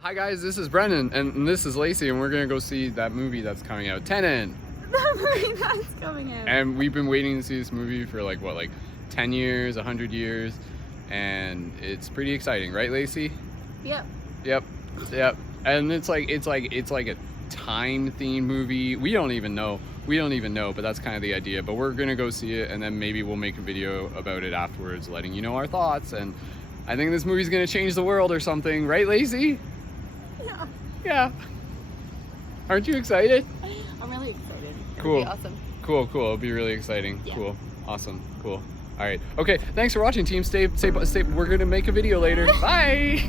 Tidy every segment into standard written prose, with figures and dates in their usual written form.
Hi guys, this is Brendon, and this is Lacey, and we're gonna go see that movie that's coming out, Tenet. That movie that's coming out. And we've been waiting to see this movie for like 10 years, 100 years, and it's pretty exciting, right, Lacey? Yep. Yep. And it's like a time-themed movie. We don't even know, but that's kind of the idea. But we're gonna go see it, and then maybe we'll make a video about it afterwards, letting you know our thoughts. And I think this movie's gonna change the world or something, right, Lacey? Yeah. Aren't you excited? I'm really excited. Cool. It'll be awesome. Cool. It'll be really exciting. Yeah. Cool. Awesome. Cool. All right. Okay. Thanks for watching, team. Stay. We're gonna make a video later. Bye.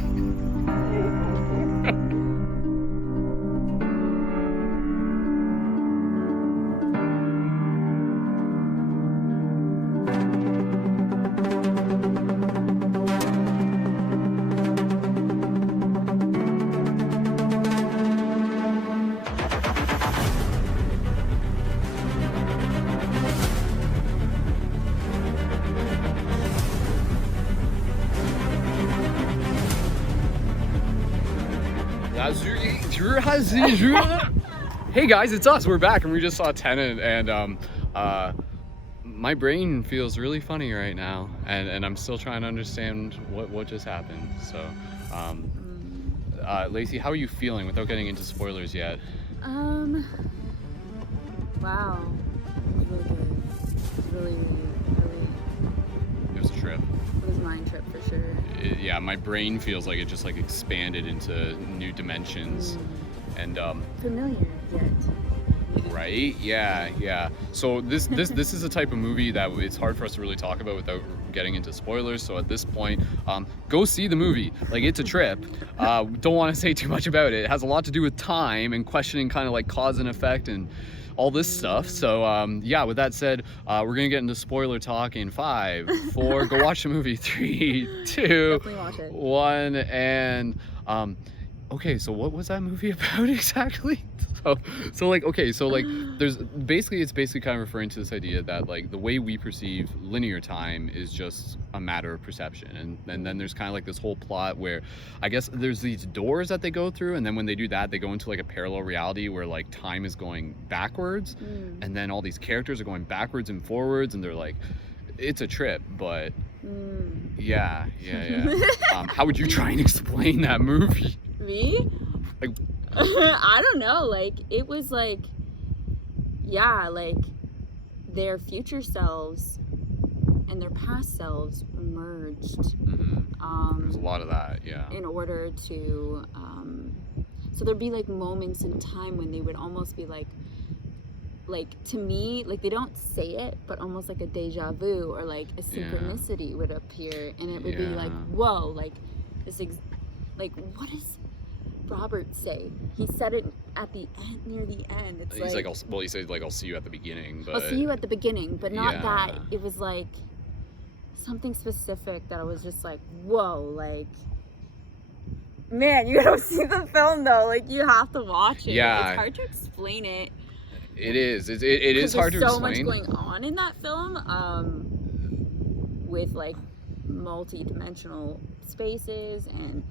Hey guys, it's us. We're back, and we just saw Tenet, and my brain feels really funny right now, and I'm still trying to understand what just happened. So, Lacey, how are you feeling without getting into spoilers yet? Wow. It was really good. Really. It was a trip. It was a mind trip for sure. Yeah, my brain feels like it just expanded into new dimensions, and Familiar yet. right? Yeah. So this is a type of movie that it's hard for us to really talk about without getting into spoilers. So at this point, go see the movie. Like, it's a trip. Don't want to say too much about it. It has a lot to do with time and questioning kind of like cause and effect and all this stuff. So yeah, with that said, we're gonna get into spoiler talk in 5, 4, go watch the movie, 3, 2, 1, and okay, so what was that movie about exactly? There's basically kind of referring to this idea that like the way we perceive linear time is just a matter of perception, and then there's kind of like this whole plot where I guess there's these doors that they go through, and then when they do that, they go into like a parallel reality where like time is going backwards, and then all these characters are going backwards and forwards, and they're like, it's a trip, but yeah. How would you try and explain that movie? Me? Like, I don't know. Like, it was like, yeah, like their future selves and their past selves merged. There's a lot of that, yeah. In order to, so there'd be like moments in time when they would almost be like to me, like they don't say it, but almost like a deja vu or like a synchronicity would appear, and it would be like, whoa, like this, like what does Robert say? He said it at the end, near the end. It's he's like, he said like, I'll see you at the beginning, but I'll see you at the beginning, but not that. It was like something specific that I was just like, whoa, like, man, you gotta see the film though. Like, you have to watch it. Yeah, it's hard to explain it. It is. It is hard to explain. There's so much going on in that film, with like multi-dimensional spaces and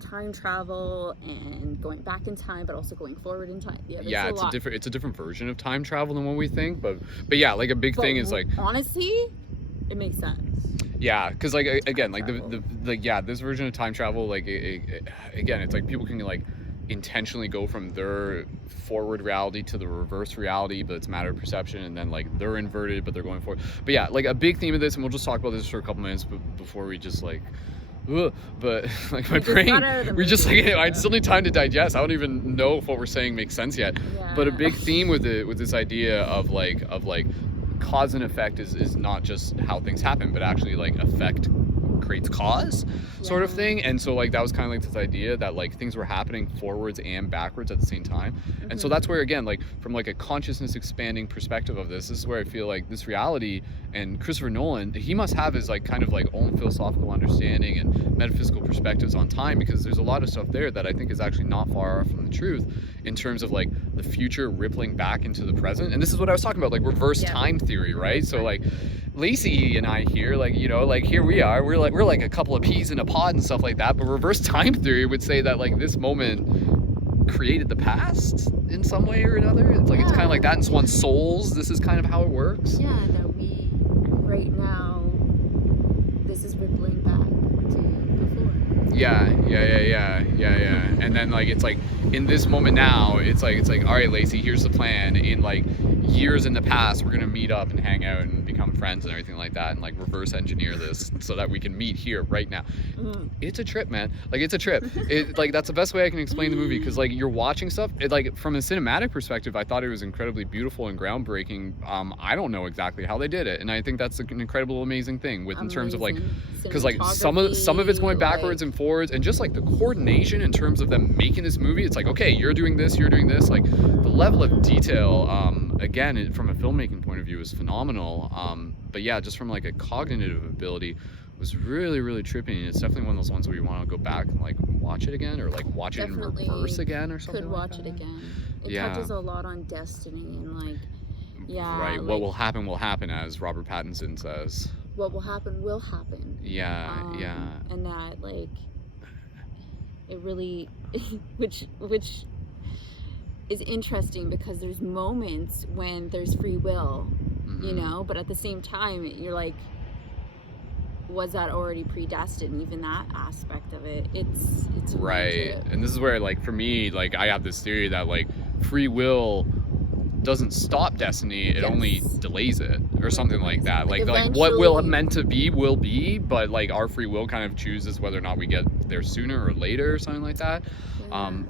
time travel and going back in time, but also going forward in time. Yeah, it's a different version of time travel than what we think, but yeah, like a big thing is like, honestly, it makes sense. Yeah, because like again, like this version of time travel, like again, it's like people can like intentionally go from their forward reality to the reverse reality, but it's a matter of perception, and then like they're inverted but they're going forward. But yeah, like a big theme of this, and we'll just talk about this for a couple minutes before we just like but like my brain, we're just like, I still need time to digest. I don't even know if what we're saying makes sense yet. But a big theme with this idea of like cause and effect is not just how things happen, but actually like effect creates cause sort of thing. And so like that was kind of like this idea that like things were happening forwards and backwards at the same time. And so that's where, again, like from like a consciousness expanding perspective of this is where I feel like this reality, and Christopher Nolan, he must have his like kind of like own philosophical understanding and metaphysical perspectives on time, because there's a lot of stuff there that I think is actually not far off from the truth in terms of like the future rippling back into the present. And this is what I was talking about, like reverse time theory, right? So like Lacey and I here, like, you know, like here we are, we're like a couple of peas in a pod and stuff like that, but reverse time theory would say that like this moment created the past in some way or another. It's like, it's kind of like that in one's souls. This is kind of how it works. Yeah, that we, right now, this is rippling back to before. Yeah. And then like, it's like in this moment now, it's like, all right, Lacey, here's the plan. In like years in the past, we're gonna meet up and hang out and become friends and everything like that, and like reverse engineer this so that we can meet here right now. It's a trip, man. Like, it's a trip. It, like, that's the best way I can explain the movie, because like you're watching stuff, it, like from a cinematic perspective, I thought it was incredibly beautiful and groundbreaking. I don't know exactly how they did it, and I think that's an incredible, amazing thing with in terms of like, because like some of it's going backwards and forwards, and just like the coordination in terms of them making this movie. It's like, okay, you're doing this, like the level of detail, again, from a filmmaking point of view, is phenomenal. But yeah, just from like a cognitive ability, was really, really trippy. And it's definitely one of those ones where you want to go back and like watch it again, or like watch it in reverse again or something. Could watch it again. It touches a lot on destiny and like, right, like, what will happen, as Robert Pattinson says. What will happen will happen. Yeah. And that like, it really, which is interesting, because there's moments when there's free will, you know, but at the same time you're like, was that already predestined? Even that aspect of it, it's right. And this is where, like, for me, like, I have this theory that like free will doesn't stop destiny, it only delays it, or something like that. Like what will meant to be will be, but like our free will kind of chooses whether or not we get there sooner or later, or something like that.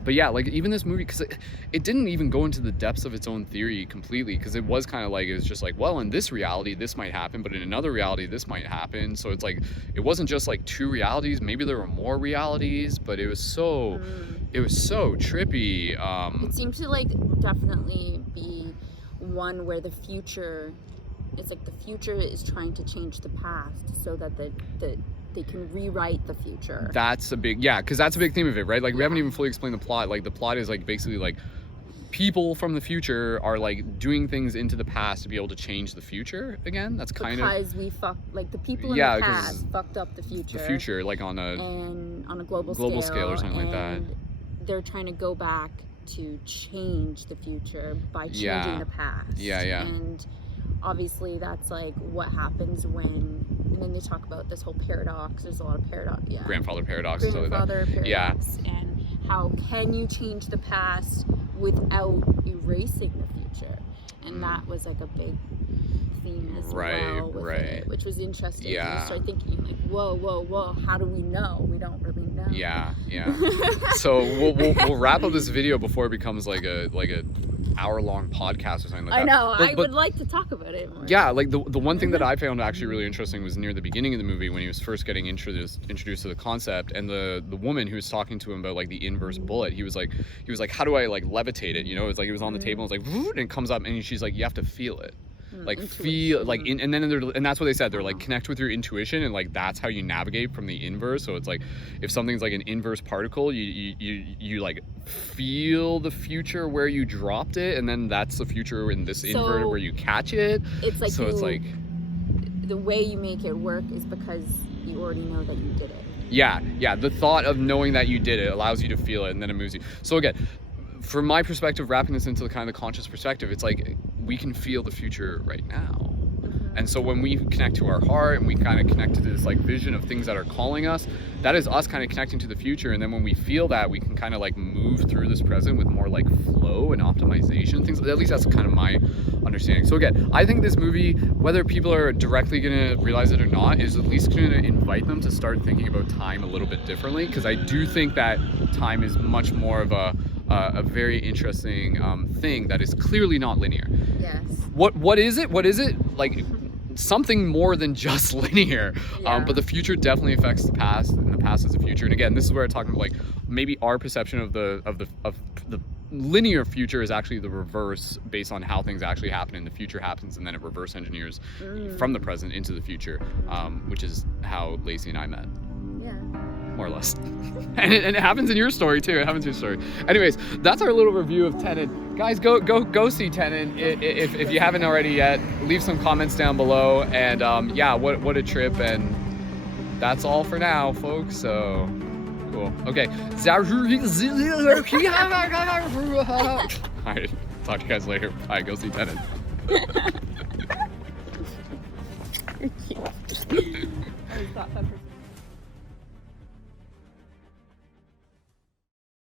But yeah, like even this movie, because it didn't even go into the depths of its own theory completely, because it was kind of like, it was just like, well, in this reality this might happen, but in another reality this might happen. So it's like, it wasn't just like two realities, maybe there were more realities, but it was so trippy. It seemed to like definitely be one where the future, it's like the future is trying to change the past so that they can rewrite the future. That's a big, because that's a big theme of it, right? Like we haven't even fully explained the plot. Like the plot is like basically like people from the future are like doing things into the past to be able to change the future again. That's kind of because we like the people in the past fucked up the future. The future, like on a global scale or something like that. They're trying to go back to change the future by changing the past. And obviously that's like what happens when, and then they talk about this whole paradox. There's a lot of paradox. Grandfather paradox. Paradox. And how can you change the past without erasing the future? And that was like a big theme as well with it, which was interesting. You start thinking like, whoa, how do we know? We don't really know. So we'll wrap up this video before it becomes like a hour-long podcast or something like that. I know. I would like to talk about it more. Yeah, like the one thing that I found actually really interesting was near the beginning of the movie, when he was first getting introduced to the concept, and the woman who was talking to him about like the inverse bullet, he was like, how do I like levitate it? You know, it's like it was on the table, and it's like, and it comes up, and she's like, you have to feel it. Like feel like and then and that's what they said, they're like, connect with your intuition, and like that's how you navigate from the inverse. So it's like, if something's like an inverse particle, you like feel the future where you dropped it, and then that's the future in this inverted where you catch it. It's like, so it's like the way you make it work is because you already know that you did it. Yeah, the thought of knowing that you did it allows you to feel it, and then it moves you. So again, from my perspective, wrapping this into the kind of the conscious perspective, it's like we can feel the future right now. And so when we connect to our heart and we kind of connect to this like vision of things that are calling us, that is us kind of connecting to the future. And then when we feel that, we can kind of like move through this present with more like flow and optimization things. At least that's kind of my understanding. So again, I think this movie, whether people are directly going to realize it or not, is at least going to invite them to start thinking about time a little bit differently. Because I do think that time is much more of a very interesting thing that is clearly not linear. Yes. What is it? Like something more than just linear. But the future definitely affects the past, and the past is the future. And again, this is where I'm talking about like maybe our perception of the linear future is actually the reverse, based on how things actually happen, and the future happens, and then it reverse engineers from the present into the future, which is how Lacey and I met. Yeah. more or less. And it happens in your story too. It happens in your story. Anyways, that's our little review of Tenet. Guys, go see Tenet if you haven't already yet. Leave some comments down below. And yeah, what a trip. And that's all for now, folks. So cool. Okay. All right. Talk to you guys later. Bye. Go see Tenet. You're cute.